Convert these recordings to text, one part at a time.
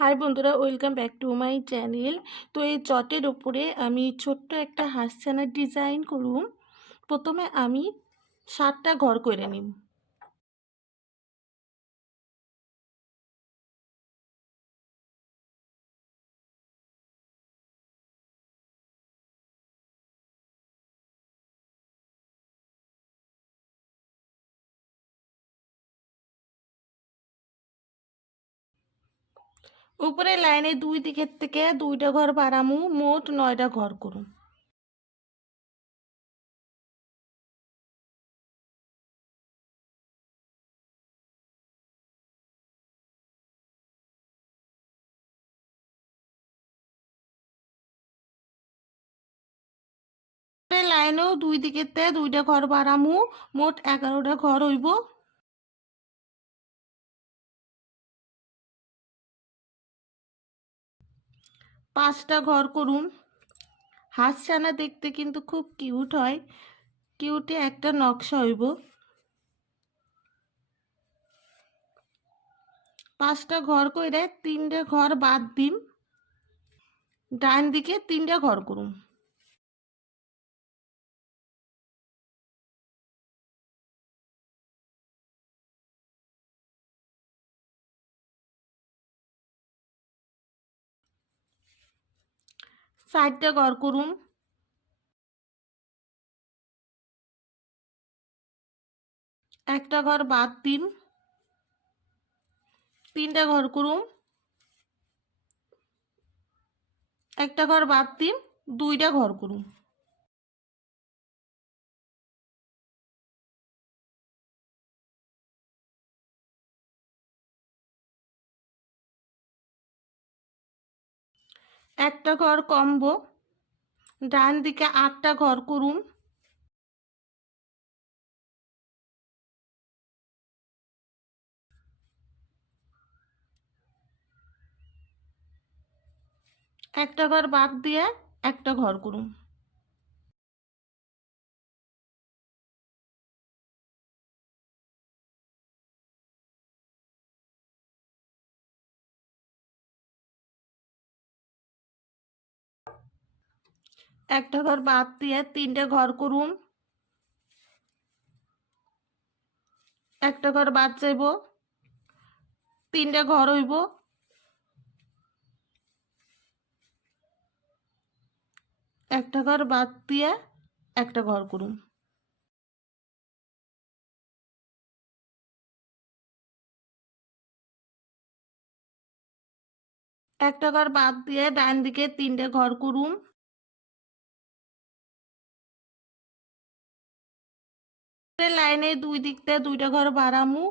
High বন্ধুরা, welcome back to my channel. তো এই চটের ওপরে আমি ছোট্ট একটা হাসছানার ডিজাইন করুম। প্রথমে আমি সাতটা ঘর করে নিম। উপরে লাইনে দুই দিকের থেকে দুইটা ঘর বাড়ামু, মোট নয়টা ঘর করুন। লাইনেও দুই থেকে দুইটা ঘর বাড়ামু, মোট এগারোটা ঘর হইব। পাঁচটা ঘর করুন। হাঁস ছানা দেখতে কিন্তু খুব কিউট হয়। কিউটে একটা নকশা হইব। পাঁচটা ঘর কইরে তিনটে ঘর বাদ দিন। ডান দিকে তিনটা ঘর করুন। চারটা ঘর করুন। একটা ঘর বাদ দিন তিনটা ঘর করুন। একটা ঘর বাদ দিন দুইটা ঘর করুন। একটা ঘর কমব। ডান দিকে আটটা ঘর করুন। একটা ঘর বাদ দিয়ে একটা ঘর করুন। একটা ঘর বাদ দিয়ে তিনটে ঘর করুন। একটা ঘর বাদ যাইব, তিনটে ঘর হইব। একটা ঘর বাদ দিয়ে একটা ঘর করুন। একটা ঘর বাদ দিয়ে ডান দিকে তিনটে ঘর করুন। লাইনে দুই দিকতে দুইটা ঘর বাড়ামু,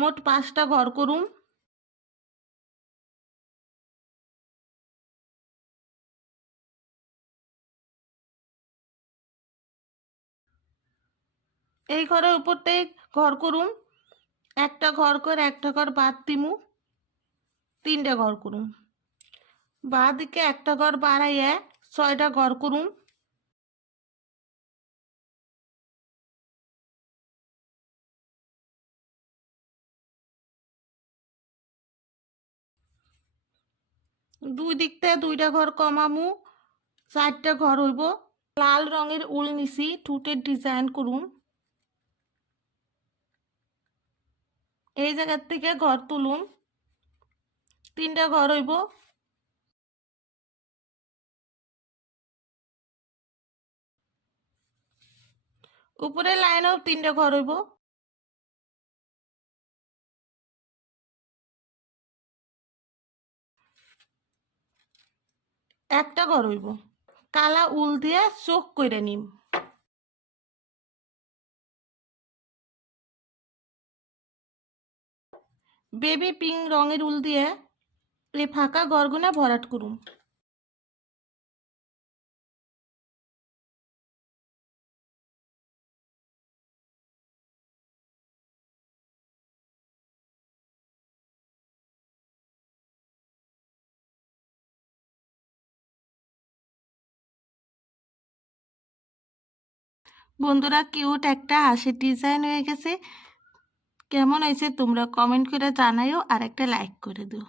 মোট পাঁচটা ঘর করুম। এই ঘরের উপরতে ঘর করুম, একটা ঘর করে একটা ঘর বাদ দিমু, তিনটা ঘর করুম। বা দিকে একটা ঘর বাড়াইয়া ছয়টা ঘর করুন দুই দিকতে দুইটা ঘর কমামু, চারটা ঘর হইব। লাল রঙের উল নিছি, ঠুটের ডিজাইন করুন এই জায়গার থেকে ঘর তুলুন তিনটা ঘর হইব। উপরে লাইনেও তিনটা ঘর হইব। একটা ঘর হইব। কালা উল দিয়ে চোখ করে নিম। বেবি পিঙ্ক রঙের উল দিয়ে এ ফাঁকা গরগুনা ভরাট করুন বন্ধুরা কিউট একটা হাসির ডিজাইন হয়ে গেছে। কেমন হয়েছে তোমরা কমেন্ট করে জানাইও আর একটা লাইক করে দিও।